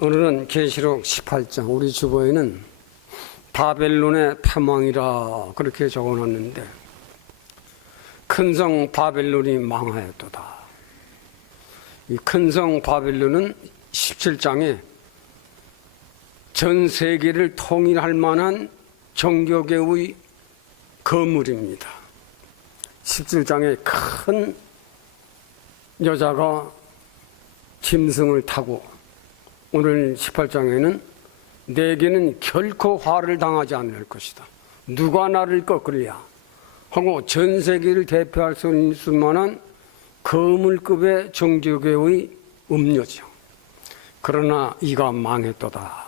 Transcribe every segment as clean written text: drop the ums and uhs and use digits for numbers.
오늘은 계시록 18장, 우리 주보에는 바벨론의 패망이라 그렇게 적어놨는데, 큰 성 바벨론이 망하였도다. 이 큰 성 바벨론은 17장에 전 세계를 통일할 만한 정교계의 건물입니다. 17장에 큰 여자가 짐승을 타고, 오늘 18장에는 내게는 결코 화를 당하지 않을 것이다. 누가 나를 꺾으랴 하고 전 세계를 대표할 수 있을 만한 거물급의 정교계의 음료죠. 그러나 이가 망했도다.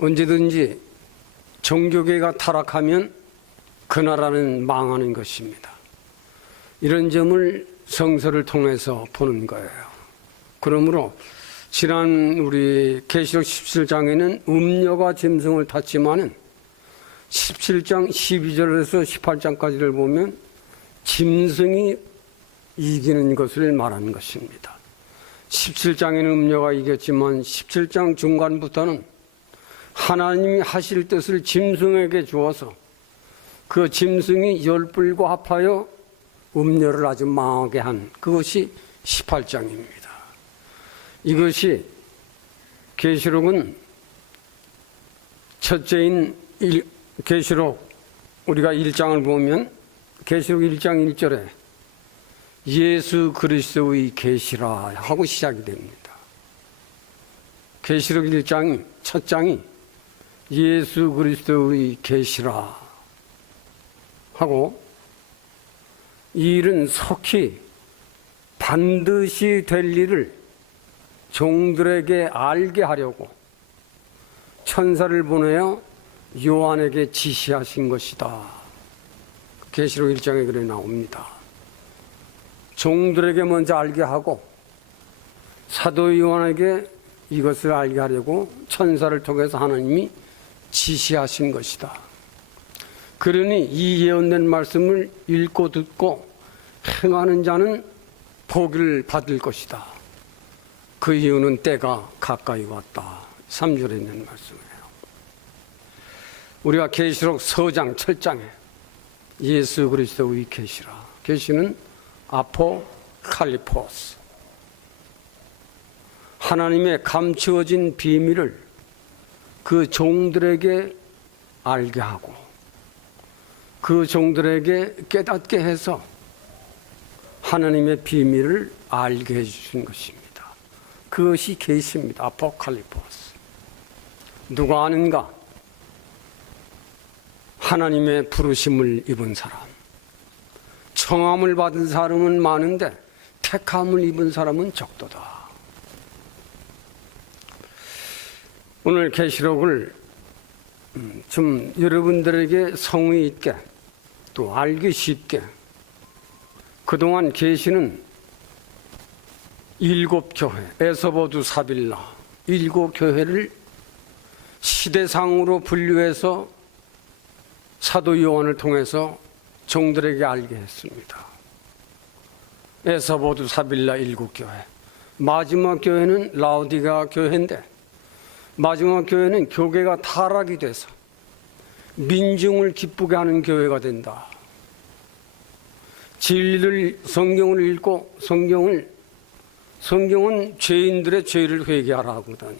언제든지 정교계가 타락하면 그 나라는 망하는 것입니다. 이런 점을 성서를 통해서 보는 거예요. 그러므로 지난 우리 계시록 17장에는 음녀가 짐승을 탔지만은 17장 12절에서 18장까지를 보면 짐승이 이기는 것을 말하는 것입니다. 17장에는 음녀가 이겼지만 17장 중간부터는 하나님이 하실 뜻을 짐승에게 주어서 그 짐승이 열불과 합하여 음녀를 아주 망하게 한 그것이 18장입니다. 이것이 계시록은 첫째인 계시록, 우리가 1장을 보면 계시록 1장 1절에 예수 그리스도의 계시라 하고 시작이 됩니다. 계시록 1장 첫 장이 예수 그리스도의 계시라 하고, 이 일은 속히 반드시 될 일을 종들에게 알게 하려고 천사를 보내어 요한에게 지시하신 것이다. 계시록 1장에 그래 나옵니다. 종들에게 먼저 알게 하고 사도 요한에게 이것을 알게 하려고 천사를 통해서 하나님이 지시하신 것이다. 그러니 이 예언된 말씀을 읽고 듣고 행하는 자는 복을 받을 것이다. 그 이유는 때가 가까이 왔다. 3절에 있는 말씀이에요. 우리가 계시록 서장 7장에 예수 그리스도의 계시라, 계시는 아포칼리포스, 하나님의 감추어진 비밀을 그 종들에게 알게 하고 그 종들에게 깨닫게 해서 하나님의 비밀을 알게 해주신 것입니다. 그것이 계시입니다. 아포칼리포스. 누가 아는가? 하나님의 부르심을 입은 사람. 청함을 받은 사람은 많은데 택함을 입은 사람은 적도다. 오늘 계시록을 좀 여러분들에게 성의 있게 또 알기 쉽게, 그동안 계시는 7교회, 에서보두 사빌라 7교회를 시대상으로 분류해서 사도 요한을 통해서 종들에게 알게 했습니다. 에서보두 사빌라 7교회, 마지막 교회는 라오디게아 교회인데, 마지막 교회는 교계가 타락이 돼서 민중을 기쁘게 하는 교회가 된다. 진리를, 성경을 읽고 성경은 죄인들의 죄를 회개하라 하거든요.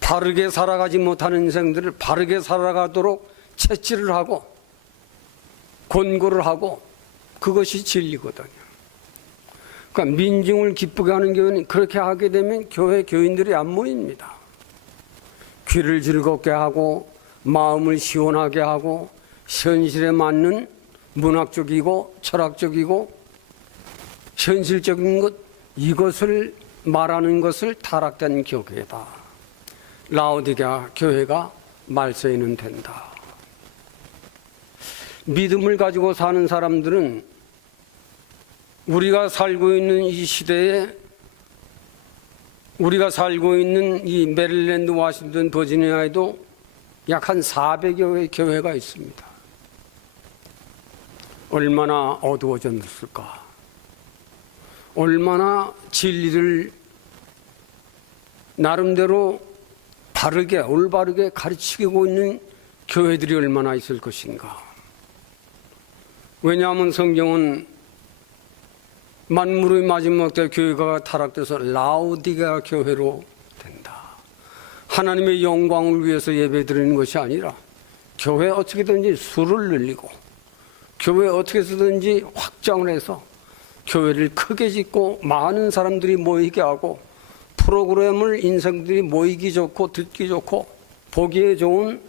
바르게 살아가지 못하는 인생들을 바르게 살아가도록 채찍을 하고 권고를 하고, 그것이 진리거든요. 그러니까 민중을 기쁘게 하는 교회는 그렇게 하게 되면 교회 교인들이 안 모입니다. 귀를 즐겁게 하고 마음을 시원하게 하고 현실에 맞는 문학적이고 철학적이고 현실적인 것, 이것을 말하는 것을 타락된 교회다. 라오디게아 교회가 말세에는 된다. 믿음을 가지고 사는 사람들은 우리가 살고 있는 이 시대에, 우리가 살고 있는 이 메릴랜드, 워싱턴, 버지니아에도 약 한 400여 개 교회가 있습니다. 얼마나 어두워졌을까? 얼마나 진리를 나름대로 바르게 올바르게 가르치고 있는 교회들이 얼마나 있을 것인가. 왜냐하면 성경은 만물의 마지막 때 교회가 타락돼서 라오디게아 교회로 된다. 하나님의 영광을 위해서 예배드리는 것이 아니라 교회 어떻게든지 수를 늘리고 교회 어떻게 해서든지 확장을 해서 교회를 크게 짓고 많은 사람들이 모이게 하고 프로그램을 인생들이 모이기 좋고 듣기 좋고 보기에 좋은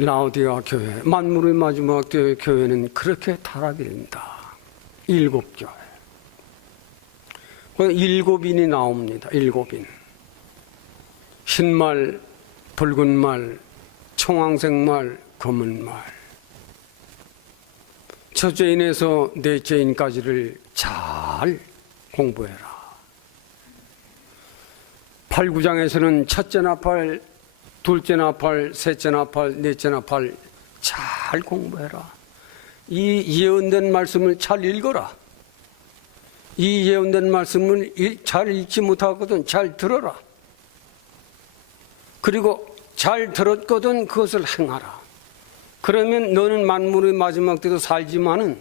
라오디게아 교회, 만물의 마지막 때의 교회는 그렇게 타락이 된다. 7교회. 7인이 나옵니다. 7인. 흰말, 붉은말, 청황색말, 검은말. 첫째인에서 넷째인까지를 잘 공부해라. 8, 9장에서는 첫째 나팔, 둘째 나팔, 셋째 나팔, 넷째 나팔 잘 공부해라. 이 예언된 말씀을 잘 읽어라. 이 예언된 말씀을 잘 읽지 못하거든 잘 들어라. 그리고 잘 들었거든 그것을 행하라. 그러면 너는 만물의 마지막 때도 살지만은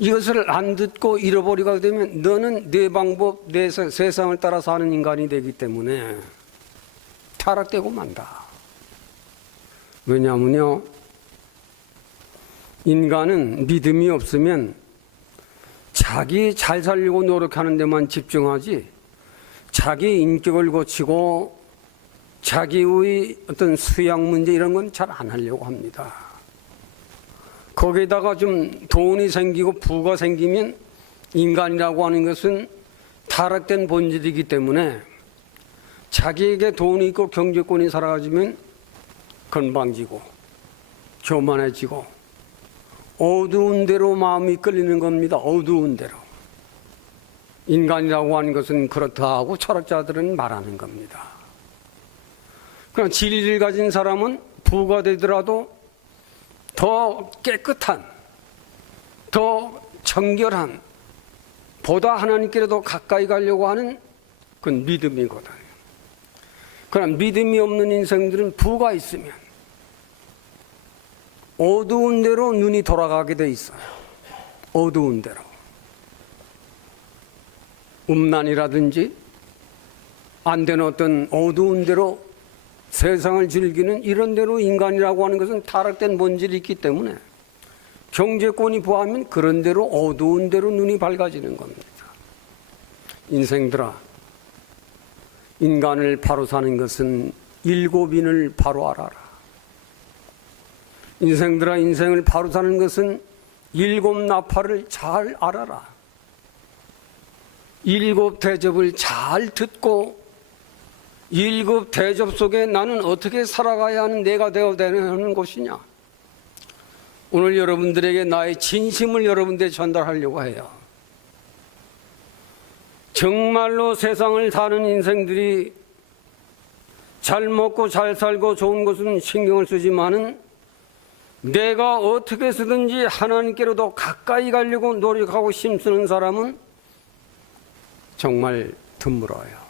이것을 안 듣고 잃어버리게 되면 너는 내 방법, 내 세상을 따라 사는 인간이 되기 때문에 타락되고 만다. 왜냐하면요, 인간은 믿음이 없으면 자기 잘 살려고 노력하는 데만 집중하지 자기 인격을 고치고 자기의 어떤 수양 문제 이런 건 잘 안 하려고 합니다. 거기에다가 좀 돈이 생기고 부가 생기면 인간이라고 하는 것은 타락된 본질이기 때문에 자기에게 돈이 있고 경제권이 사라지면 건방지고 교만해지고 어두운 데로 마음이 끌리는 겁니다. 어두운 데로. 인간이라고 하는 것은 그렇다 하고 철학자들은 말하는 겁니다. 그러나 진리를 가진 사람은 부가 되더라도 더 깨끗한, 더 정결한, 보다 하나님께라도 가까이 가려고 하는 그건 믿음이거든요. 그러나 믿음이 없는 인생들은 부가 있으면 어두운 데로 눈이 돌아가게 돼 있어요. 어두운 데로. 음란이라든지 안 되는 어떤 어두운 데로 세상을 즐기는 이런 데로 인간이라고 하는 것은 타락된 본질이 있기 때문에 경제권이 부하면 그런 데로 어두운 데로 눈이 밝아지는 겁니다. 인생들아, 인간을 바로 사는 것은 7인을 바로 알아라. 인생들아, 인생을 바로 사는 것은 7 나팔을 잘 알아라. 7 대접을 잘 듣고 7 대접 속에 나는 어떻게 살아가야 하는 내가 되어야 되는 것이냐. 오늘 여러분들에게 나의 진심을 여러분들에게 전달하려고 해요. 정말로 세상을 사는 인생들이 잘 먹고 잘 살고 좋은 것은 신경을 쓰지만은 내가 어떻게 해서든지 하나님께로 더 가까이 가려고 노력하고 힘쓰는 사람은 정말 드물어요.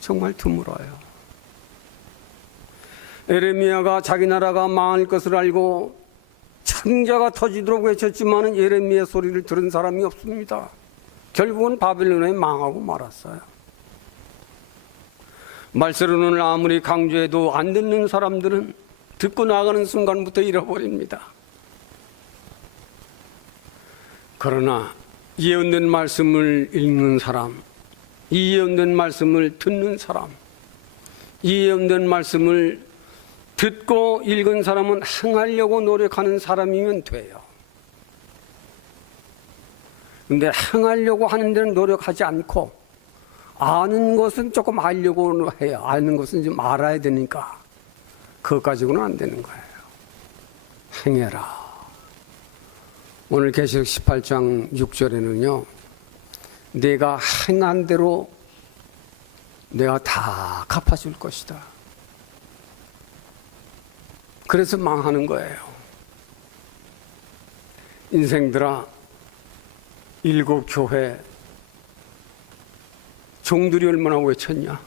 정말 드물어요. 예레미야가 자기 나라가 망할 것을 알고 창자가 터지도록 외쳤지만 예레미야 소리를 들은 사람이 없습니다. 결국은 바벨론에 망하고 말았어요. 말세로는 아무리 강조해도 안 듣는 사람들은 듣고 나가는 순간부터 잃어버립니다. 그러나 예언된 말씀을 읽는 사람, 이 예언된 말씀을 듣는 사람, 이 예언된 말씀을 듣고 읽은 사람은 행하려고 노력하는 사람이면 돼요. 그런데 행하려고 하는 데는 노력하지 않고 아는 것은 조금 알려고 해요. 아는 것은 좀 알아야 되니까 그것 가지고는 안 되는 거예요. 행해라. 오늘 계시록 18장 6절에는요. 내가 행한 대로 내가 다 갚아줄 것이다. 그래서 망하는 거예요. 인생들아, 7 교회, 종들이 얼마나 외쳤냐?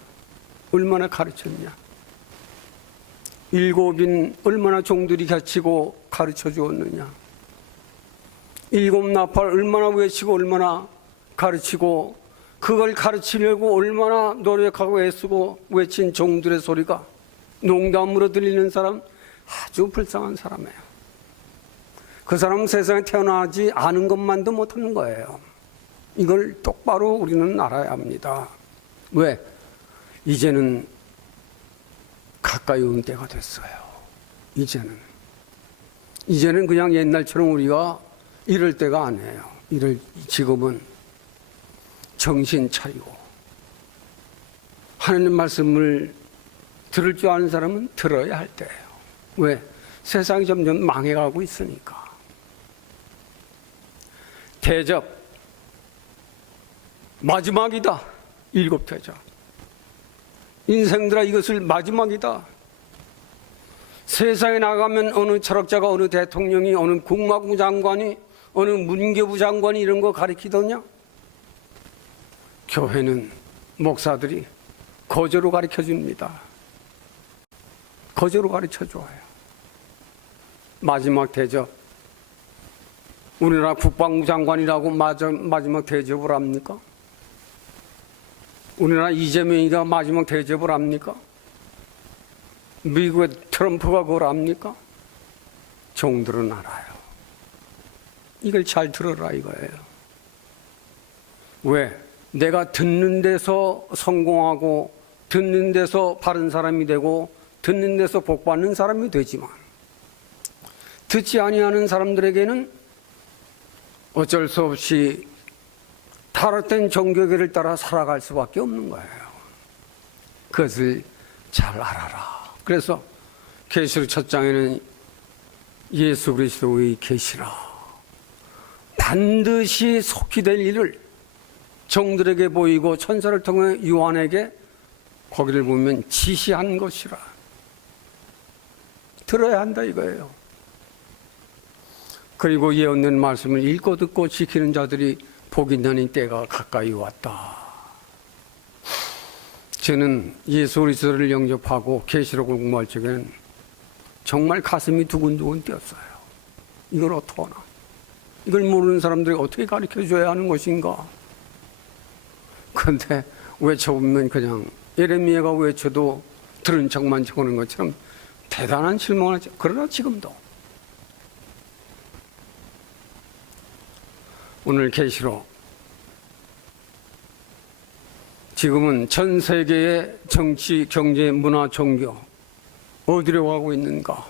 얼마나 가르쳤냐? 일곱인 얼마나 종들이 갇히고 가르쳐 주었느냐? 일곱 나팔 얼마나 외치고 얼마나 가르치고 그걸 가르치려고 얼마나 노력하고 애쓰고 외친 종들의 소리가 농담으로 들리는 사람 아주 불쌍한 사람이에요. 그 사람은 세상에 태어나지 않은 것만도 못하는 거예요. 이걸 똑바로 우리는 알아야 합니다. 왜? 이제는 가까이 온 때가 됐어요. 이제는 그냥 옛날처럼 우리가 이럴 때가 아니에요. 지금은 정신 차리고 하나님 말씀을 들을 줄 아는 사람은 들어야 할 때예요. 왜? 세상이 점점 망해가고 있으니까. 대접 마지막이다. 7대접. 인생들아 이것을 마지막이다. 세상에 나가면 어느 철학자가 어느 대통령이 어느 국무부 장관이 어느 문교부 장관이 이런 거 가르치더냐? 교회는 목사들이 거저로 가르쳐 줍니다. 거저로 가르쳐 줘요. 마지막 대접. 우리나라 국방부 장관이라고 마지막 대접을 합니까? 우리나라 이재명이가 마지막 대접을 합니까? 미국의 트럼프가 그걸 합니까? 종들은 알아요. 이걸 잘 들어라 이거예요. 왜? 내가 듣는 데서 성공하고 듣는 데서 바른 사람이 되고 듣는 데서 복받는 사람이 되지만 듣지 아니하는 사람들에게는 어쩔 수 없이 타락된 종교계를 따라 살아갈 수밖에 없는 거예요. 그것을 잘 알아라. 그래서 계시록 1장에는 예수 그리스도의 계시라. 반드시 속히 될 일을 종들에게 보이고 천사를 통해 요한에게 거기를 보면 지시한 것이라. 들어야 한다 이거예요. 그리고 예언된 말씀을 읽고 듣고 지키는 자들이 복이 있는 때가 가까이 왔다. 저는 예수 그리스도를 영접하고 계시록을 공부할 적에는 정말 가슴이 두근두근 뛰었어요. 이걸 어떡하나? 이걸 모르는 사람들이 어떻게 가르쳐줘야 하는 것인가? 그런데 외쳐보면 그냥 예레미야가 외쳐도 들은 척만 적어놓은 것처럼 대단한 실망을 하죠. 그러나 지금도 오늘 계시록 지금은 전 세계의 정치, 경제, 문화, 종교 어디로 가고 있는가?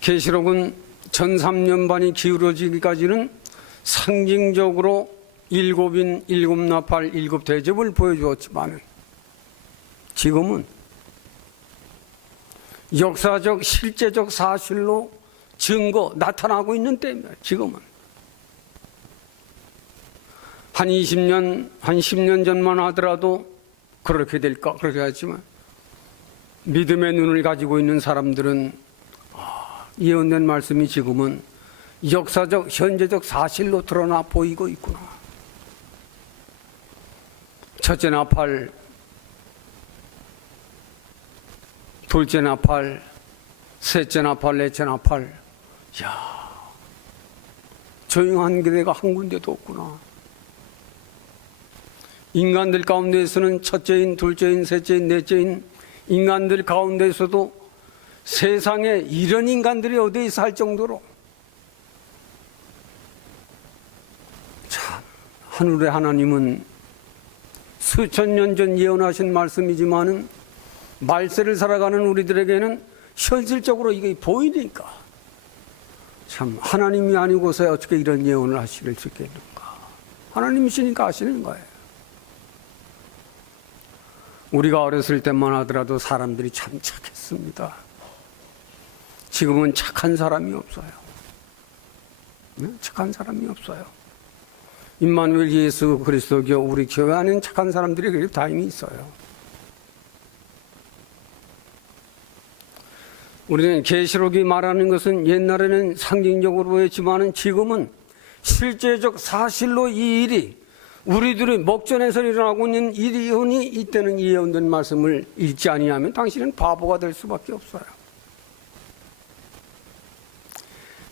계시록은 전 3년반이 기울어지기까지는 상징적으로 7인, 7나팔, 7대접을 보여주었지만 지금은 역사적, 실제적 사실로 증거, 나타나고 있는 때입니다. 지금은. 한 20년, 한 10년 전만 하더라도 그렇게 될까? 그렇게 하지만 믿음의 눈을 가지고 있는 사람들은 예언된 말씀이 지금은 역사적, 현재적 사실로 드러나 보이고 있구나. 첫째 나팔, 둘째 나팔, 셋째 나팔, 넷째 나팔. 야, 조용한 데가 한 군데도 없구나. 인간들 가운데에서는 첫째인, 둘째인, 셋째인, 넷째인 인간들 가운데에서도 세상에 이런 인간들이 어디 있어 할 정도로 참, 하늘의 하나님은 수천 년 전 예언하신 말씀이지만은 말세를 살아가는 우리들에게는 현실적으로 이게 보이니까 참 하나님이 아니고서 어떻게 이런 예언을 하실 수 있겠는가. 하나님이시니까 하시는 거예요. 우리가 어렸을 때만 하더라도 사람들이 참 착했습니다. 지금은 착한 사람이 없어요. 착한 사람이 없어요. 임마누엘 예수 그리스도교 우리 교회 안에는 착한 사람들이 그렇게 다행히 있어요. 우리는 계시록이 말하는 것은 옛날에는 상징적으로 보였지만 지금은 실제적 사실로 이 일이 우리들이 목전에서 일어나고 있는 일이오니 이때는 예언된 말씀을 읽지 아니하면 당신은 바보가 될 수밖에 없어요.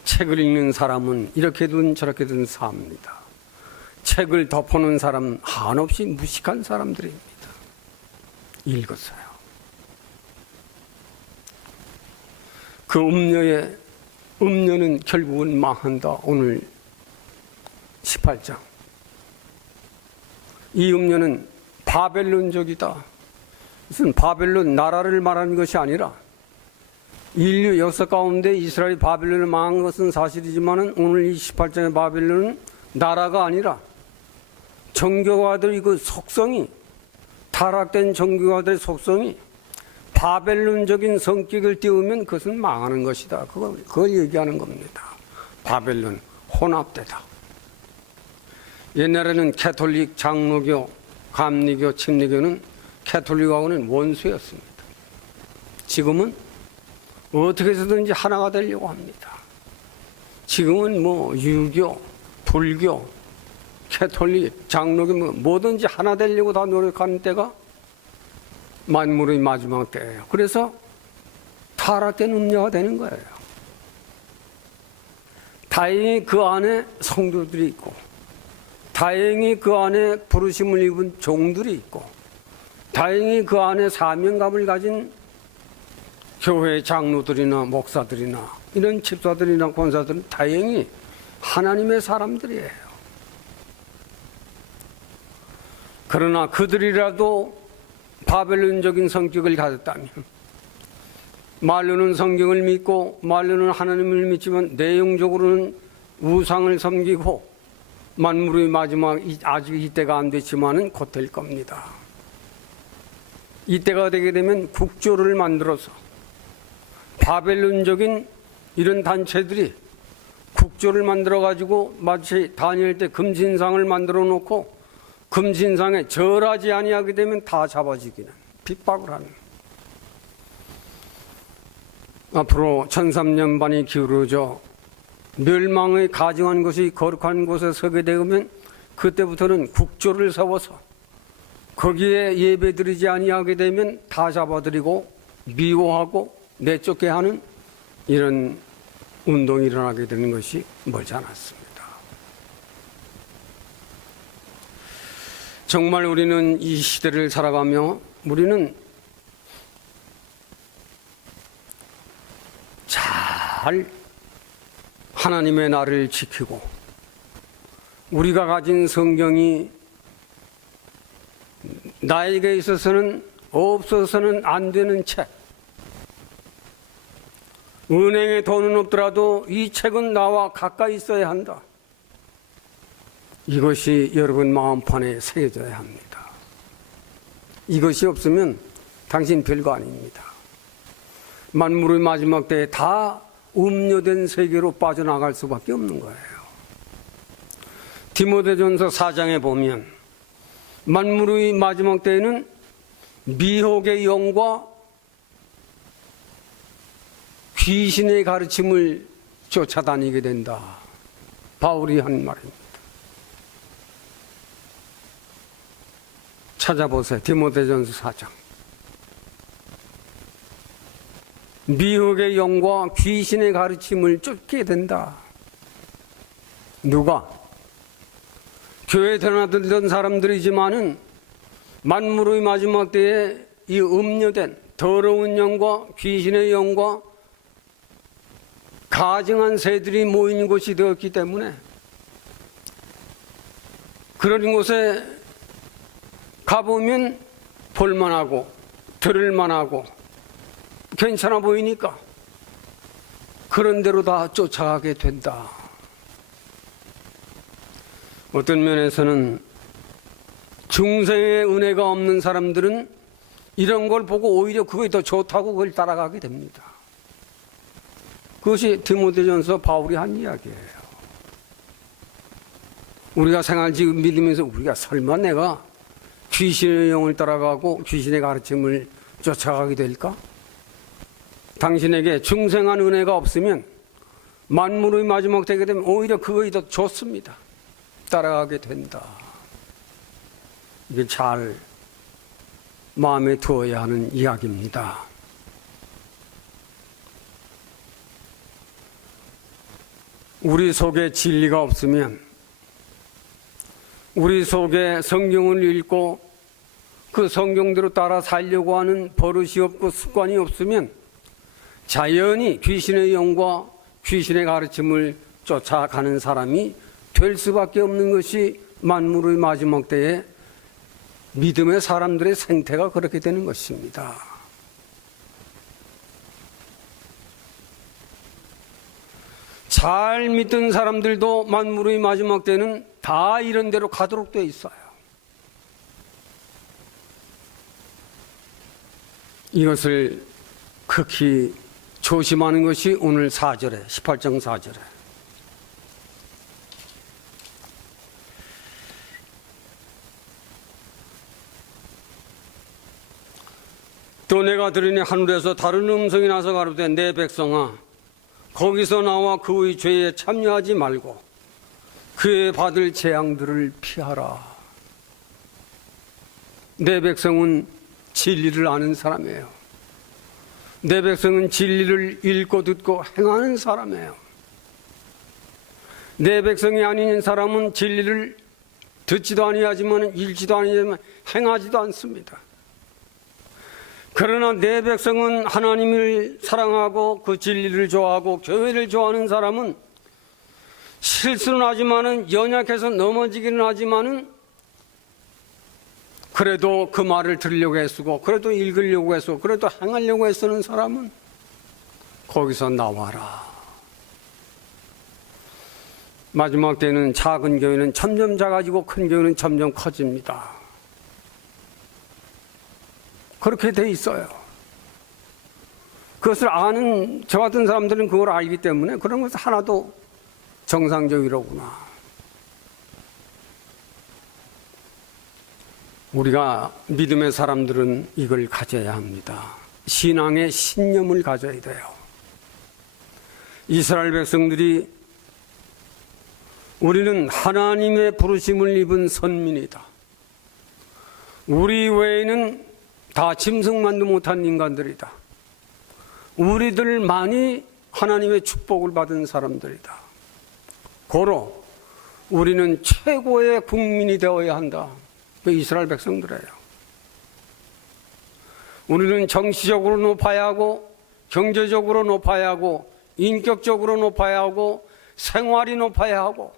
책을 읽는 사람은 이렇게든 저렇게든 삽니다. 책을 덮어놓은 사람은 한없이 무식한 사람들입니다. 읽었어요. 그 음녀는 결국은 망한다. 오늘 18장. 이 음녀는 바벨론적이다. 무슨 바벨론 나라를 말하는 것이 아니라 인류 역사 가운데 이스라엘이 바벨론을 망한 것은 사실이지만 오늘 이 18장의 바벨론은 나라가 아니라 정교가들의 그 속성이, 타락된 정교가들의 속성이 바벨론적인 성격을 띄우면 그것은 망하는 것이다. 그걸 얘기하는 겁니다. 바벨론, 혼합되다. 옛날에는 캐톨릭, 장로교, 감리교, 침례교는 캐톨릭하고는 원수였습니다. 지금은 어떻게 해서든지 하나가 되려고 합니다. 지금은 유교, 불교, 캐톨릭, 장로교 뭐든지 하나 되려고 다 노력하는 때가 만물의 마지막 때예요. 그래서 타락된 음녀가 되는 거예요. 다행히 그 안에 성도들이 있고, 다행히 그 안에 부르심을 입은 종들이 있고, 다행히 그 안에 사명감을 가진 교회 장로들이나 목사들이나 이런 집사들이나 권사들은 다행히 하나님의 사람들이에요. 그러나 그들이라도 바벨론적인 성격을 가졌다면, 말로는 성경을 믿고 말로는 하나님을 믿지만 내용적으로는 우상을 섬기고 만물의 마지막, 아직 이때가 안 됐지만은 곧 될 겁니다. 이때가 되게 되면 국조를 만들어서 바벨론적인 이런 단체들이 국조를 만들어 가지고 마치 다니엘 때 금신상을 만들어 놓고 금신상에 절하지 아니하게 되면 다 잡아지기는 핍박을 하는, 앞으로 1300년반이 기울어져 멸망의 가증한 것이 거룩한 곳에 서게 되면 그때부터는 국조를 세워서 거기에 예배드리지 아니하게 되면 다 잡아들이고 미워하고 내쫓게 하는 이런 운동이 일어나게 되는 것이 멀지 않았습니다. 정말 우리는 이 시대를 살아가며 우리는 잘 하나님의 나를 지키고 우리가 가진 성경이 나에게 있어서는 없어서는 안 되는 책, 은행에 돈은 없더라도 이 책은 나와 가까이 있어야 한다. 이것이 여러분 마음판에 새겨져야 합니다. 이것이 없으면 당신 별거 아닙니다. 만물의 마지막 때에 다 음료된 세계로 빠져나갈 수밖에 없는 거예요. 디모데전서 4장에 보면 만물의 마지막 때에는 미혹의 영과 귀신의 가르침을 쫓아다니게 된다. 바울이 한 말입니다. 찾아보세요. 디모데전서 4장. 미혹의 영과 귀신의 가르침을 쫓게 된다. 누가? 교회에 드러나던 사람들이지만은 만물의 마지막 때에 이 음료된 더러운 영과 귀신의 영과 가증한 새들이 모인 곳이 되었기 때문에 그런 곳에 가보면 볼만하고 들을만하고 괜찮아 보이니까 그런 대로 다 쫓아가게 된다. 어떤 면에서는 중생의 은혜가 없는 사람들은 이런 걸 보고 오히려 그게 더 좋다고 그걸 따라가게 됩니다. 그것이 디모데전서 바울이 한 이야기예요. 우리가 생활지금 믿으면서 우리가 설마 내가 귀신의 영을 따라가고 귀신의 가르침을 쫓아가게 될까? 당신에게 중생한 은혜가 없으면 만물의 마지막 되게 되면 오히려 그것이 더 좋습니다. 따라가게 된다. 이게 잘 마음에 두어야 하는 이야기입니다. 우리 속에 진리가 없으면, 우리 속에 성경을 읽고 그 성경대로 따라 살려고 하는 버릇이 없고 습관이 없으면 자연히 귀신의 영과 귀신의 가르침을 쫓아가는 사람이 될 수밖에 없는 것이 만물의 마지막 때에 믿음의 사람들의 생태가 그렇게 되는 것입니다. 잘 믿던 사람들도 만물의 마지막 때는 다 이런 대로 가도록 되어 있어요. 이것을 극히 조심하는 것이 오늘 4절에 18장 4절에 또 내가 들으니 하늘에서 다른 음성이 나서 가로되 내 백성아 거기서 나와 그의 죄에 참여하지 말고 그의 받을 재앙들을 피하라. 내 백성은 진리를 아는 사람이에요. 내 백성은 진리를 읽고 듣고 행하는 사람이에요. 내 백성이 아닌 사람은 진리를 듣지도 아니하지만 읽지도 아니하지만 행하지도 않습니다. 그러나 내 백성은 하나님을 사랑하고 그 진리를 좋아하고 교회를 좋아하는 사람은 실수는 하지만은 연약해서 넘어지기는 하지만은 그래도 그 말을 들으려고 애쓰고 그래도 읽으려고 애쓰고 그래도 행하려고 애쓰는 사람은 거기서 나와라. 마지막 때는 작은 교회는 점점 작아지고 큰 교회는 점점 커집니다. 그렇게 돼 있어요. 그것을 아는 저 같은 사람들은 그걸 알기 때문에 그런 것은 하나도 정상적이로구나. 우리가 믿음의 사람들은 이걸 가져야 합니다. 신앙의 신념을 가져야 돼요. 이스라엘 백성들이 우리는 하나님의 부르심을 입은 선민이다. 우리 외에는 다 짐승만도 못한 인간들이다. 우리들만이 하나님의 축복을 받은 사람들이다. 고로 우리는 최고의 국민이 되어야 한다. 그 이스라엘 백성들이에요. 우리는 정치적으로 높아야 하고 경제적으로 높아야 하고 인격적으로 높아야 하고 생활이 높아야 하고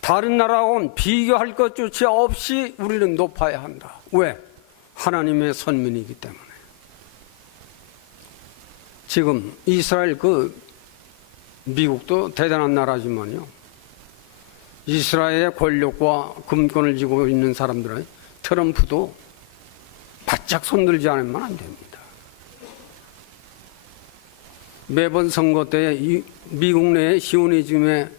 다른 나라하고는 비교할 것조차 없이 우리는 높아야 한다. 왜? 하나님의 선민이기 때문에. 지금 이스라엘 미국도 대단한 나라지만요. 이스라엘의 권력과 금권을 쥐고 있는 사람들은 트럼프도 바짝 손들지 않으면 안 됩니다. 매번 선거 때 미국 내에 시오니즘의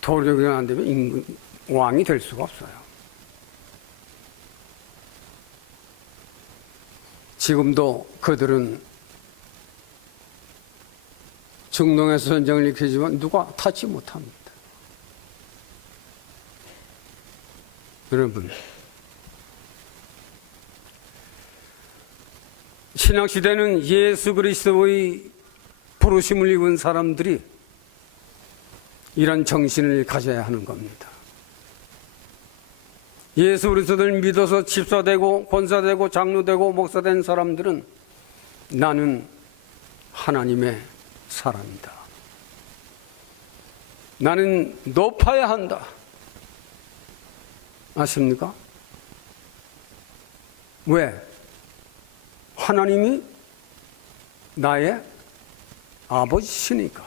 도력이 안 되면 왕이 될 수가 없어요. 지금도 그들은 중동에서 전쟁을 일으키지만 누가 타치 못합니다. 여러분, 신약시대는 예수 그리스도의 부르심을 입은 사람들이 이런 정신을 가져야 하는 겁니다. 예수 그리스도를 믿어서 집사되고 권사되고 장로되고 목사된 사람들은 나는 하나님의 사람이다. 나는 높아야 한다. 아십니까? 왜? 하나님이 나의 아버지시니까.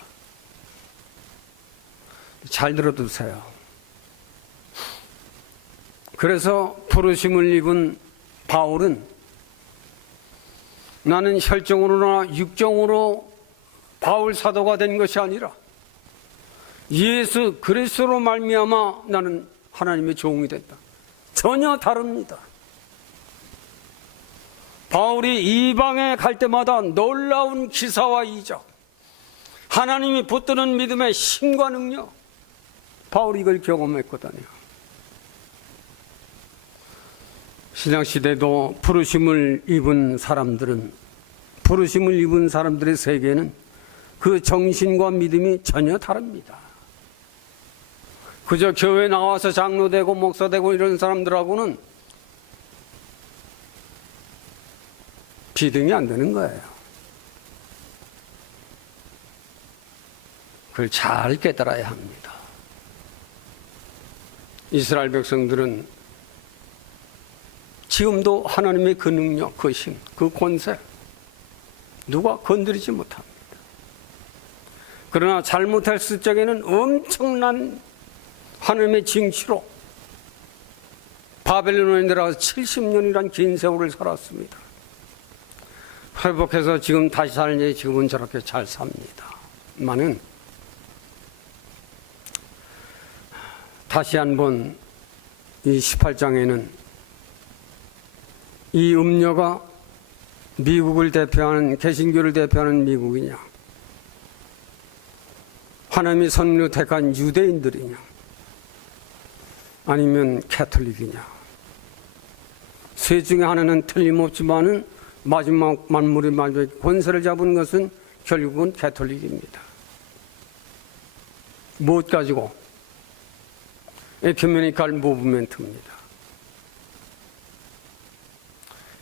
잘 들어두세요. 그래서 부르심을 입은 바울은 나는 혈정으로나 육정으로 바울 사도가 된 것이 아니라 예수 그리스도로 말미암아 나는 하나님의 종이 됐다. 전혀 다릅니다. 바울이 이방에 갈 때마다 놀라운 기사와 이적, 하나님이 붙드는 믿음의 힘과 능력, 바울이 이걸 경험했거든요. 신약시대도 부르심을 입은 사람들의 세계는 그 정신과 믿음이 전혀 다릅니다. 그저 교회 나와서 장로되고 목사되고 이런 사람들하고는 비등이 안 되는 거예요. 그걸 잘 깨달아야 합니다. 이스라엘 백성들은 지금도 하나님의 그 능력, 그 힘, 그 권세 누가 건드리지 못합니다. 그러나 잘못했을 적에는 엄청난 하나님의 징치로 바벨론에 내려가서 70년이란 긴 세월을 살았습니다. 회복해서 지금 다시 살니 지금은 저렇게 잘 삽니다. 만은 다시 한번 이 18장에는 이 음녀가 미국을 대표하는, 개신교를 대표하는 미국이냐, 하나님이 선민으로 택한 유대인들이냐, 아니면 캐톨릭이냐, 세 중에 하나는 틀림없지만은 마지막 만물의 마지막 권세를 잡은 것은 결국은 캐톨릭입니다. 무엇 가지고? 에큐메니컬 무브멘트입니다.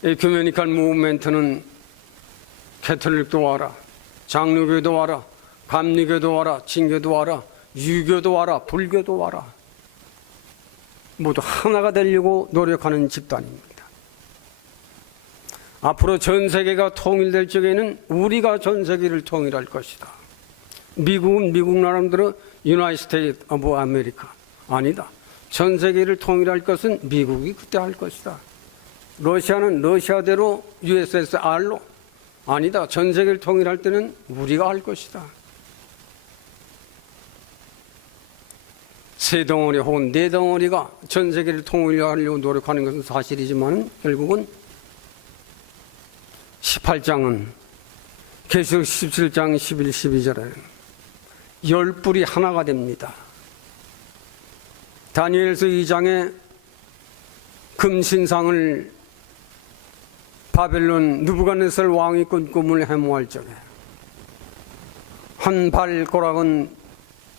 에큐메니컬 무브멘트는 캐톨릭도 와라, 장로교도 와라, 감리교도 와라, 진교도 와라, 유교도 와라, 불교도 와라, 모두 하나가 되려고 노력하는 집단입니다. 앞으로 전 세계가 통일될 적에는 우리가 전 세계를 통일할 것이다. 미국은 미국 나름대로 유나이티드 스테이트 오브 아메리카 아니다. 전 세계를 통일할 것은 미국이 그때 할 것이다. 러시아는 러시아대로 USSR로 아니다. 전 세계를 통일할 때는 우리가 할 것이다. 세 덩어리 혹은 네 덩어리가 전 세계를 통일하려고 노력하는 것은 사실이지만 결국은 18장은 계시록 17장 11, 12절에 열 뿔이 하나가 됩니다. 다니엘서 2장에 금신상을 바벨론 느부갓네살 왕이 꾼 꿈을 해몽할 적에 한 발꼬락은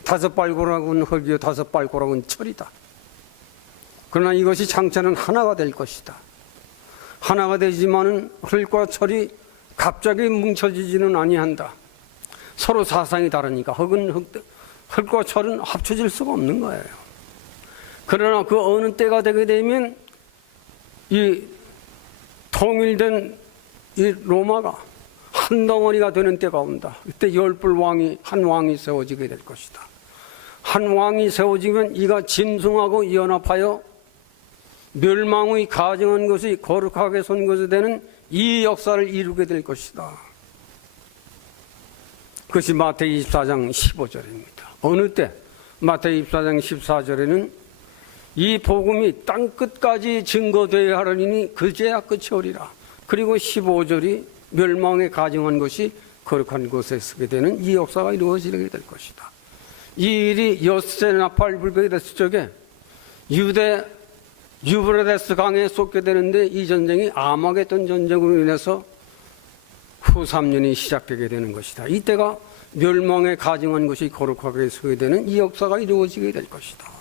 다섯 발꼬락은 흙이요 다섯 발꼬락은 철이다. 그러나 이것이 장차는 하나가 될 것이다. 하나가 되지만은 흙과 철이 갑자기 뭉쳐지지는 아니한다. 서로 사상이 다르니까 흙과 철은 합쳐질 수가 없는 거예요. 그러나 그 어느 때가 되게 되면 이 통일된 이 로마가 한 덩어리가 되는 때가 온다. 그때 열불 왕이 한 왕이 세워지게 될 것이다. 한 왕이 세워지면 이가 짐승하고 연합하여 멸망의 가증한 것이 거룩하게 선 것이 되는 이 역사를 이루게 될 것이다. 그것이 마태복음 24장 15절입니다. 어느 때? 마태복음 24장 14절에는 이 복음이 땅끝까지 증거되어야 하려니 그제야 끝이 오리라. 그리고 15절이 멸망에 가증한 것이 거룩한 곳에 서게 되는 이 역사가 이루어지게 될 것이다. 이 일이 엿새나 팔불백이 됐을 적에 유브라데스 강에 쏟게 되는데 이 전쟁이 아마겟돈 전쟁으로 인해서 후 3년이 시작되게 되는 것이다. 이때가 멸망에 가증한 것이 거룩하게 서게 되는 이 역사가 이루어지게 될 것이다.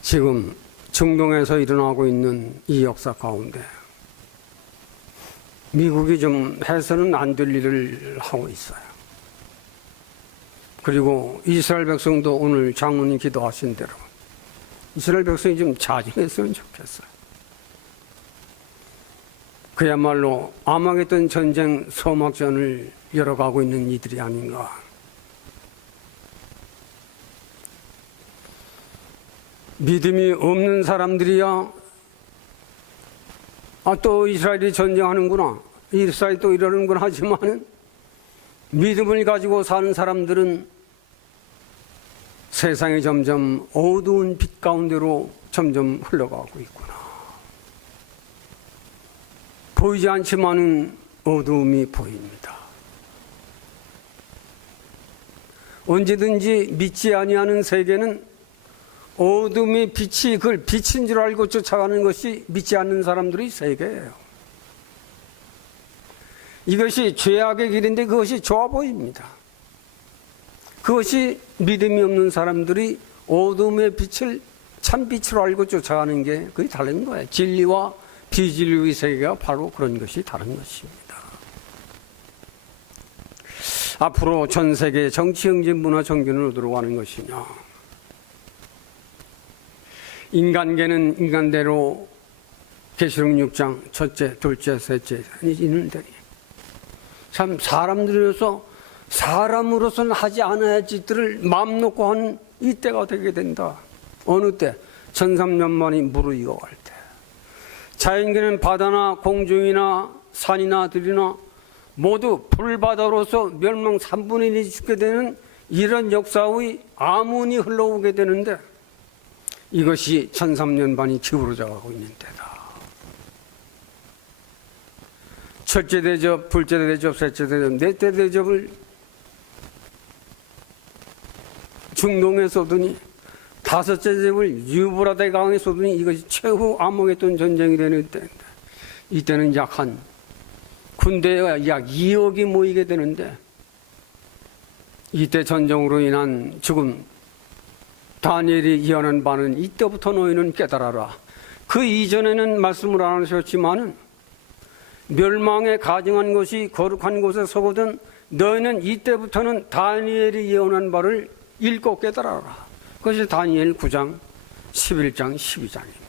지금 중동에서 일어나고 있는 이 역사 가운데 미국이 좀 해서는 안 될 일을 하고 있어요. 그리고 이스라엘 백성도 오늘 장로님 기도하신 대로 이스라엘 백성이 좀 자중했으면 좋겠어요. 그야말로 아마겟돈 전쟁 소막전을 열어가고 있는 이들이 아닌가. 믿음이 없는 사람들이야 또 이스라엘이 전쟁하는구나, 이스라엘이 또 이러는구나 하지만은 믿음을 가지고 사는 사람들은 세상이 점점 어두운 빛 가운데로 점점 흘러가고 있구나. 보이지 않지만은 어두움이 보입니다. 언제든지 믿지 아니하는 세계는 어둠의 빛이 그걸 빛인 줄 알고 쫓아가는 것이 믿지 않는 사람들의 세계예요. 이것이 죄악의 길인데 그것이 좋아 보입니다. 그것이 믿음이 없는 사람들이 어둠의 빛을 참 빛으로 알고 쫓아가는 게 그게 다른 거예요. 진리와 비진리의 세계가 바로 그런 것이 다른 것입니다. 앞으로 전 세계 정치, 경제, 문화, 정균을 어디로 가는 것이냐. 인간계는 인간대로 계시록 6장 첫째, 둘째, 셋째 있는데 참 사람으로서는 하지 않아야 할 짓들을 마음 놓고 하는 이때가 되게 된다. 어느 때? 1300년 만이 무르익어갈 때. 자연계는 바다나 공중이나 산이나 들이나 모두 불바다로서 멸망 3분의 1이 죽게 되는 이런 역사의 암운이 흘러오게 되는데 이것이 1300년 반이 기울어져 가고 있는 때다. 첫째 대접, 둘째 대접, 셋째 대접, 넷째 대접을 중동에 쏘더니 다섯째 대접을 유브라데 강에 쏘더니 이것이 최후 암흑했던 전쟁이 되는 때인데 이때는 약 한 군대가 약 2억이 모이게 되는데 이때 전쟁으로 인한 죽음 다니엘이 예언한 바는 이때부터 너희는 깨달아라. 그 이전에는 말씀을 안 하셨지만은 멸망에 가증한 것이 거룩한 곳에 서거든 너희는 이때부터는 다니엘이 예언한 바를 읽고 깨달아라. 그것이 다니엘 9장 11장 12장입니다.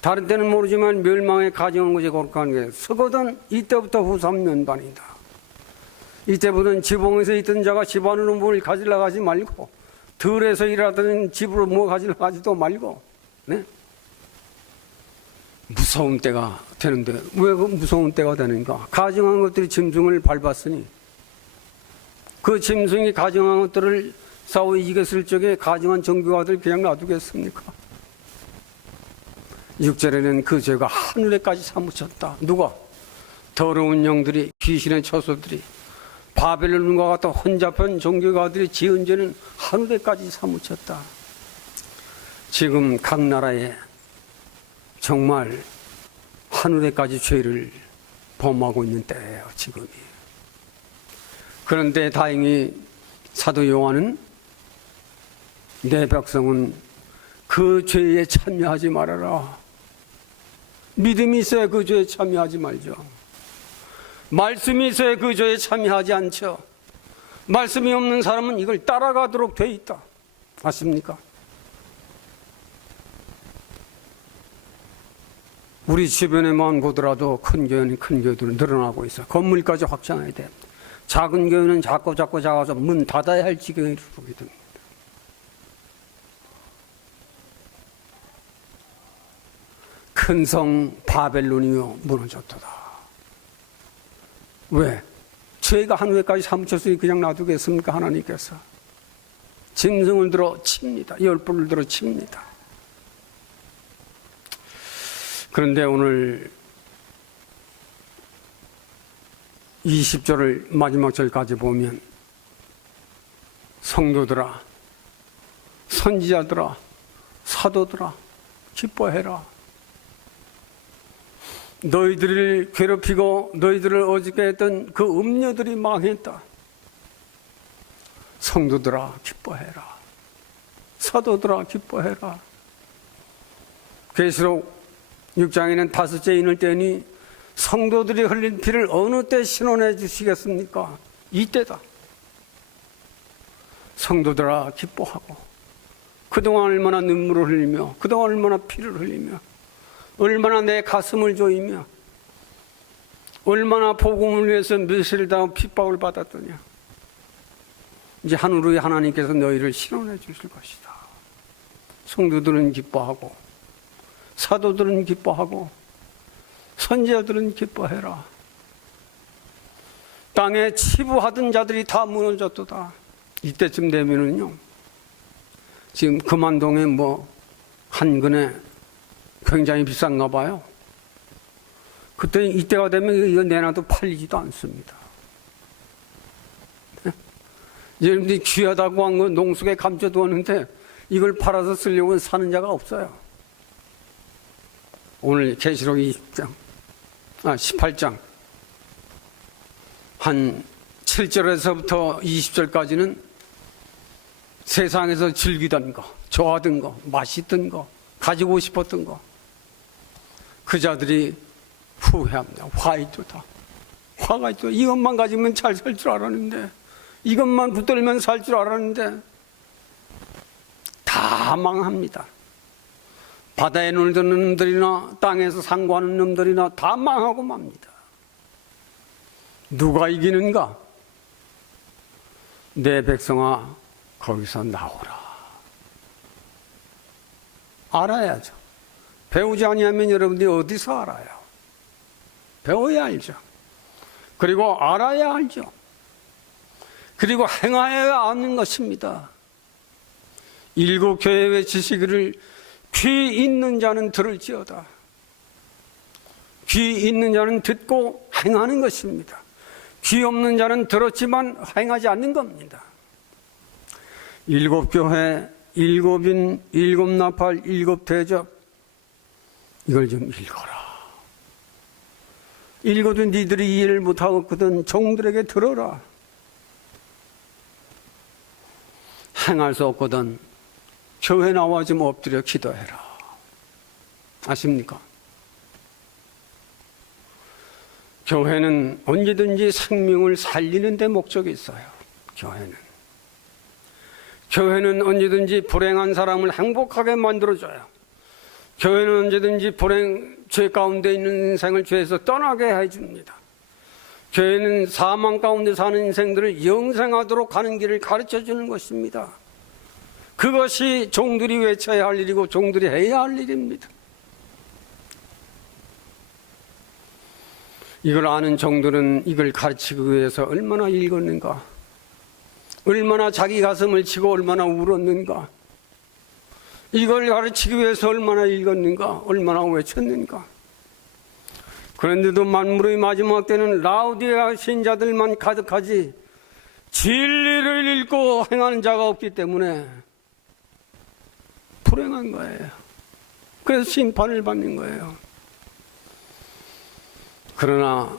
다른 때는 모르지만 멸망에 가증한 것이 거룩한 게 서거든 이때부터 후 3년반이다. 이때부터는 지붕에서 있던 자가 집 안으로 뭘 가지러 가지 말고 들에서 일하던 집으로 뭐 가지러 가지도 말고 네? 무서운 때가 되는데 왜 그 무서운 때가 되는가? 가증한 것들이 짐승을 밟았으니 그 짐승이 가증한 것들을 싸워 이겼을 적에 가증한 정교가들 그냥 놔두겠습니까? 6절에는 그 죄가 하늘에까지 사무쳤다. 누가? 더러운 영들이 귀신의 처소들이 바벨론과 같은 혼잡한 종교가들이 지은 죄는 하늘에까지 사무쳤다. 지금 각 나라에 정말 하늘에까지 죄를 범하고 있는 때예요. 지금이. 그런데 다행히 사도 요한은 내 백성은 그 죄에 참여하지 말아라. 믿음이 있어야 그 죄에 참여하지 말죠. 말씀이 있어야 그 죄에 참여하지 않죠. 말씀이 없는 사람은 이걸 따라가도록 돼 있다. 맞습니까? 우리 주변에만 보더라도 큰 교회는 큰 교회들은 늘어나고 있어. 건물까지 확장해야 돼. 작은 교회는 자꾸 작아서 문 닫아야 할 지경에 이르게 됩니다. 큰 성 바벨론이요 무너졌도다. 왜? 죄가 하늘에까지 사무쳤으니 그냥 놔두겠습니까? 하나님께서 짐승을 들어 칩니다. 열불을 들어 칩니다. 그런데 오늘 20절을 마지막 절까지 보면 성도들아, 선지자들아, 사도들아 기뻐해라. 너희들을 괴롭히고 너희들을 어지게 했던 그 음녀들이 망했다. 성도들아 기뻐해라. 사도들아 기뻐해라. 계시록 6장에는 다섯째 인을 떼니 성도들이 흘린 피를 어느 때 신원해 주시겠습니까? 이때다. 성도들아 기뻐하고 그동안 얼마나 눈물을 흘리며 그동안 얼마나 피를 흘리며 얼마나 내 가슴을 조이며 얼마나 복음을 위해서 멸시를 당하고 핍박을 받았더냐. 이제 하늘의 하나님께서 너희를 신원해 주실 것이다. 성도들은 기뻐하고 사도들은 기뻐하고 선지자들은 기뻐해라. 땅에 치부하던 자들이 다 무너졌도다. 이때쯤 되면은요, 지금 금안동에 한 근에 굉장히 비싼가 봐요. 그때 이때가 되면 이거 내놔도 팔리지도 않습니다. 여러분들이 귀하다고 한 건 농속에 감춰두었는데 이걸 팔아서 쓰려고 사는 자가 없어요. 오늘 계시록 18장 한 7절에서부터 20절까지는 세상에서 즐기던 거, 좋아하던 거, 맛있던 거, 가지고 싶었던 거, 그 자들이 후회합니다. 화가 있다. 이것만 가지면 잘 살 줄 알았는데, 이것만 붙들면 살 줄 알았는데 다 망합니다. 바다에 놀던 놈들이나 땅에서 상고하는 놈들이나 다 망하고 맙니다. 누가 이기는가? 내 백성아 거기서 나오라. 알아야죠. 배우지 아니하면 여러분들이 어디서 알아요? 배워야 알죠. 그리고 알아야 알죠. 그리고 행하여야 아는 것입니다. 일곱 교회에 외치시기를 귀 있는 자는 들을지어다. 귀 있는 자는 듣고 행하는 것입니다. 귀 없는 자는 들었지만 행하지 않는 겁니다. 일곱 교회, 일곱인, 일곱 나팔, 일곱 대접, 이걸 좀 읽어라. 읽어도 니들이 이해를 못하거든 종들에게 들어라. 행할 수 없거든 교회 나와 좀 엎드려 기도해라. 아십니까? 교회는 언제든지 생명을 살리는 데 목적이 있어요. 교회는 언제든지 불행한 사람을 행복하게 만들어줘요. 교회는 언제든지 죄 가운데 있는 인생을 죄에서 떠나게 해줍니다. 교회는 사망 가운데 사는 인생들을 영생하도록 하는 길을 가르쳐주는 것입니다. 그것이 종들이 외쳐야 할 일이고 종들이 해야 할 일입니다. 이걸 아는 종들은 이걸 가르치기 위해서 얼마나 읽었는가, 얼마나 자기 가슴을 치고 얼마나 울었는가, 이걸 가르치기 위해서 얼마나 읽었는가, 얼마나 외쳤는가. 그런데도 만물의 마지막 때는 라우디아 신자들만 가득하지 진리를 읽고 행하는 자가 없기 때문에 불행한 거예요. 그래서 심판을 받는 거예요. 그러나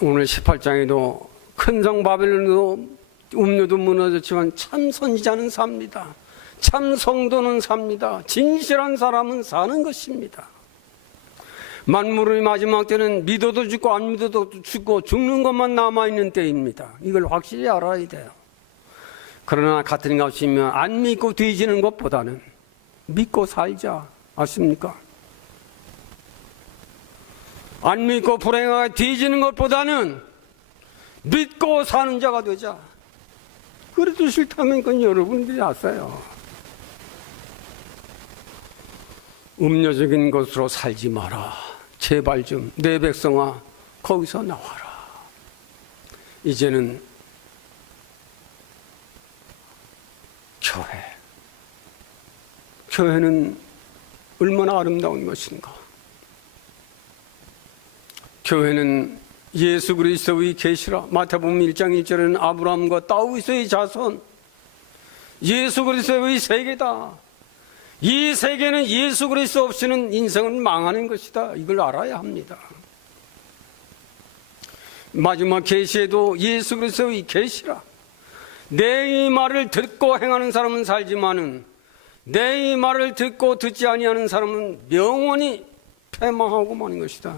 오늘 18장에도 큰 성 바벨론도 음료도 무너졌지만 참 선지자는 삽니다. 참 성도는 삽니다. 진실한 사람은 사는 것입니다. 만물의 마지막 때는 믿어도 죽고 안 믿어도 죽고 죽는 것만 남아있는 때입니다. 이걸 확실히 알아야 돼요. 그러나 같은 값이면 안 믿고 뒤지는 것보다는 믿고 살자. 아십니까? 안 믿고 불행하게 뒤지는 것보다는 믿고 사는 자가 되자. 그래도 싫다면 그건 여러분들이 아세요. 음료적인 것으로 살지 마라. 제발 좀 내 백성아 거기서 나와라. 이제는 교회는 얼마나 아름다운 것인가. 교회는 예수 그리스도의 계시라. 마태복음 1장 1절에는 아브라함과 다윗의 자손, 예수 그리스도의 세계다. 이 세계는 예수 그리스도 없이는 인생은 망하는 것이다. 이걸 알아야 합니다. 마지막 계시에도 예수 그리스도의 계시라. 내 이 말을 듣고 행하는 사람은 살지만은 내 이 말을 듣고 듣지 아니하는 사람은 영원히 패망하고 마는 것이다.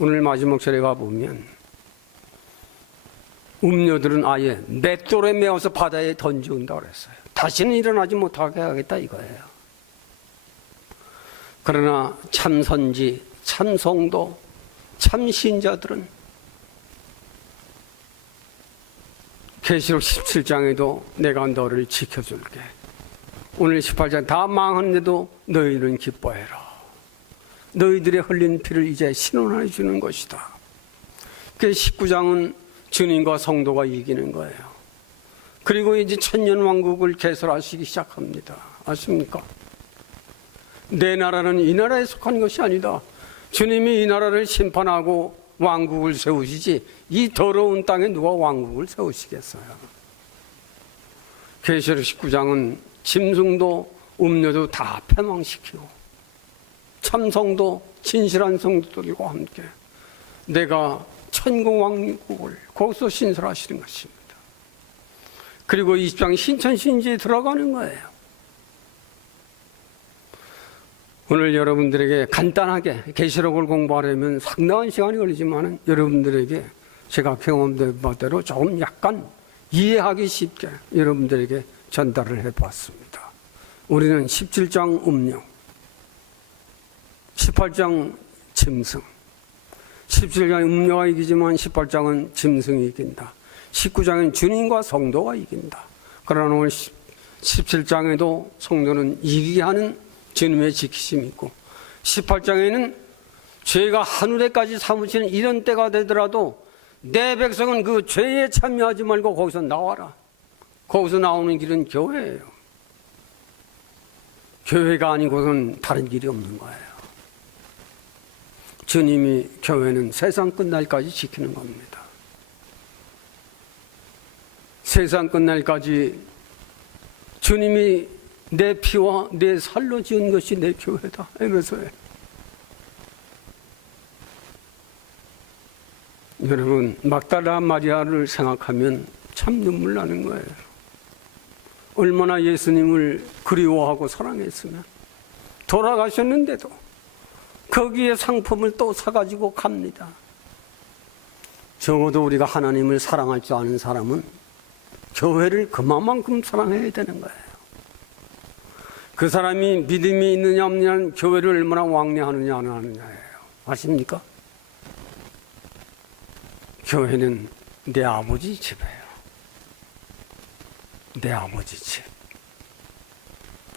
오늘 마지막 절에 가보면 음료들은 아예 맷돌에 메어서 바다에 던져온다고 그랬어요. 다시는 일어나지 못하게 하겠다 이거예요. 그러나 참 선지, 참 성도, 참 신자들은 계시록 17장에도 내가 너를 지켜줄게. 오늘 18장 다 망했는데도 너희는 기뻐해라. 너희들의 흘린 피를 이제 신원해 주는 것이다. 그 19장은 주님과 성도가 이기는 거예요. 그리고 이제 천년왕국을 개설하시기 시작합니다. 아십니까? 내 나라는 이 나라에 속한 것이 아니다. 주님이 이 나라를 심판하고 왕국을 세우시지 이 더러운 땅에 누가 왕국을 세우시겠어요? 계시록 19장은 짐승도 음료도 다 패망시키고 참성도 진실한 성도들과 함께 내가 천국 왕국을 거기서 신설하시는 것입니다. 그리고 20장 신천신지에 들어가는 거예요. 오늘 여러분들에게 간단하게 계시록을 공부하려면 상당한 시간이 걸리지만 여러분들에게 제가 경험된 바대로 조금 약간 이해하기 쉽게 여러분들에게 전달을 해봤습니다. 우리는 17장 음료, 18장 짐승, 17장은 음료가 이기지만 18장은 짐승이 이긴다. 19장은 주님과 성도가 이긴다. 그러나 오늘 17장에도 성도는 이기게 하는 주님의 지키심이 있고 18장에는 죄가 하늘에까지 사무치는 이런 때가 되더라도 내 백성은 그 죄에 참여하지 말고 거기서 나와라. 거기서 나오는 길은 교회예요. 교회가 아니고는 다른 길이 없는 거예요. 주님이 교회는 세상 끝날까지 지키는 겁니다. 세상 끝날까지 주님이 내 피와 내 살로 지은 것이 내 교회다. 에베소에. 여러분, 막달라 마리아를 생각하면 참 눈물 나는 거예요. 얼마나 예수님을 그리워하고 사랑했으면 돌아가셨는데도 거기에 상품을 또 사가지고 갑니다. 적어도 우리가 하나님을 사랑할 줄 아는 사람은 교회를 그만큼 사랑해야 되는 거예요. 그 사람이 믿음이 있느냐 없느냐는 교회를 얼마나 왕래하느냐 안 하느냐예요. 아십니까? 교회는 내 아버지 집이에요. 내 아버지 집.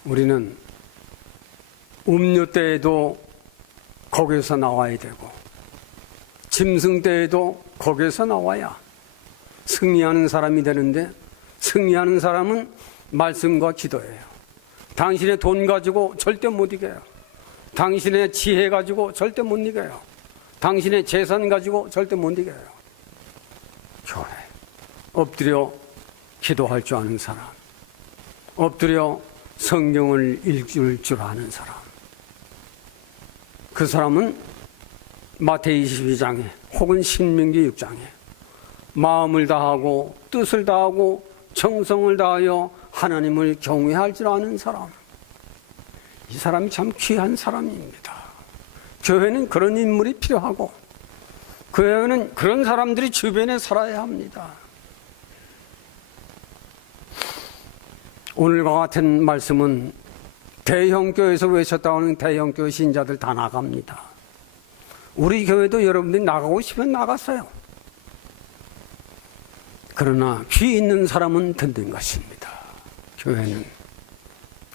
우리는 음료 때에도 거기에서 나와야 되고 짐승 때에도 거기에서 나와야 승리하는 사람이 되는데 승리하는 사람은 말씀과 기도예요. 당신의 돈 가지고 절대 못 이겨요. 당신의 지혜 가지고 절대 못 이겨요. 당신의 재산 가지고 절대 못 이겨요. 교회. 엎드려 기도할 줄 아는 사람. 엎드려 성경을 읽을 줄 아는 사람. 그 사람은 마태복음 22장에 혹은 신명기 6장에 마음을 다하고 뜻을 다하고 정성을 다하여 하나님을 경외할 줄 아는 사람. 이 사람이 참 귀한 사람입니다. 교회는 그런 인물이 필요하고 교회는 그런 사람들이 주변에 살아야 합니다. 오늘과 같은 말씀은 대형교회에서 외쳤다고 하는 대형교회 신자들 다 나갑니다. 우리 교회도 여러분들이 나가고 싶으면 나갔어요. 그러나 귀 있는 사람은 듣는 것입니다. 교회는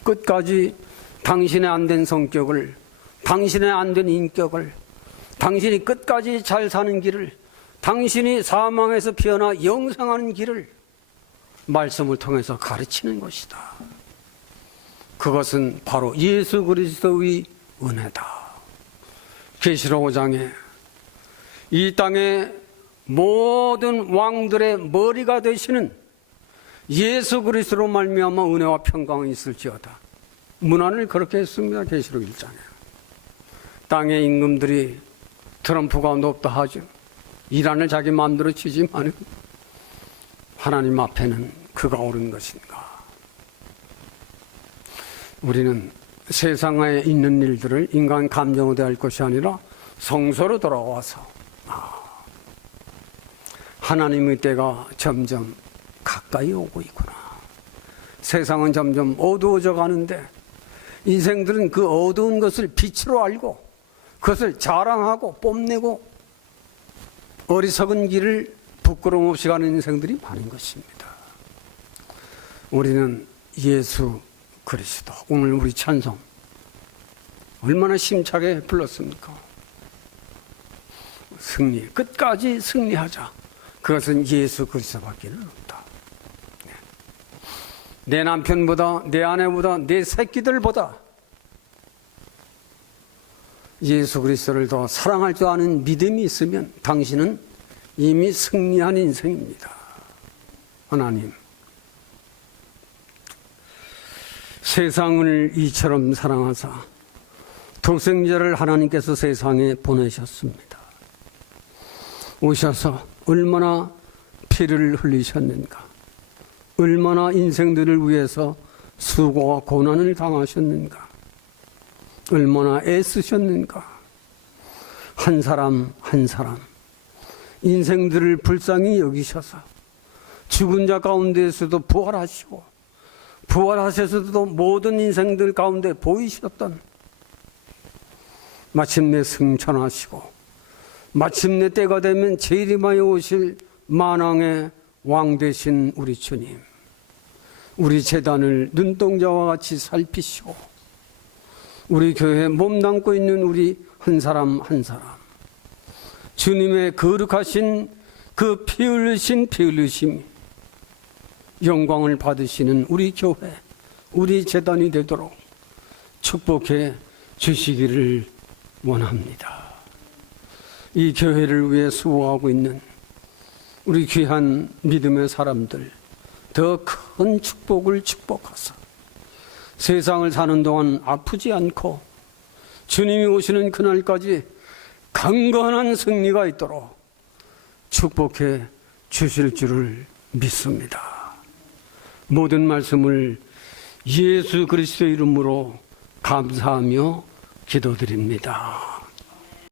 끝까지 당신의 안 된 성격을, 당신의 안 된 인격을, 당신이 끝까지 잘 사는 길을, 당신이 사망에서 피어나 영생하는 길을 말씀을 통해서 가르치는 것이다. 그것은 바로 예수 그리스도의 은혜다. 계시록 5장에 이 땅의 모든 왕들의 머리가 되시는 예수 그리스도로 말미암아 은혜와 평강이 있을지어다. 문안을 그렇게 했습니다. 계시록 1장에. 땅의 임금들이 트럼프가 높다 하죠. 이란을 자기 마음대로 치지만 하나님 앞에는 그가 옳은 것인가. 우리는 세상에 있는 일들을 인간 감정으로 대할 것이 아니라 성서로 돌아와서 하나님의 때가 점점 가까이 오고 있구나. 세상은 점점 어두워져 가는데 인생들은 그 어두운 것을 빛으로 알고 그것을 자랑하고 뽐내고 어리석은 길을 부끄러움 없이 가는 인생들이 많은 것입니다. 우리는 예수 그리스도, 오늘 우리 찬송 얼마나 심차게 불렀습니까? 승리, 끝까지 승리하자. 그것은 예수 그리스도밖에는 없다. 내 남편보다, 내 아내보다, 내 새끼들보다 예수 그리스도를 더 사랑할 줄 아는 믿음이 있으면 당신은 이미 승리한 인생입니다. 하나님, 세상을 이처럼 사랑하사 독생자를 하나님께서 세상에 보내셨습니다. 오셔서 얼마나 피를 흘리셨는가, 얼마나 인생들을 위해서 수고와 고난을 당하셨는가, 얼마나 애쓰셨는가. 한 사람 한 사람 인생들을 불쌍히 여기셔서 죽은 자 가운데에서도 부활하시고, 부활하셔서도 모든 인생들 가운데 보이셨던, 마침내 승천하시고 마침내 때가 되면 재림하여 오실 만왕의 왕 되신 우리 주님, 우리 재단을 눈동자와 같이 살피시고 우리 교회에 몸담고 있는 우리 한 사람 한 사람, 주님의 거룩하신 그 피 흘리신 피 흘리심이 영광을 받으시는 우리 교회, 우리 재단이 되도록 축복해 주시기를 원합니다. 이 교회를 위해 수고하고 있는 우리 귀한 믿음의 사람들, 더 큰 축복을 축복하사 세상을 사는 동안 아프지 않고 주님이 오시는 그날까지 강건한 승리가 있도록 축복해 주실 줄을 믿습니다. 모든 말씀을 예수 그리스도의 이름으로 감사하며 기도드립니다.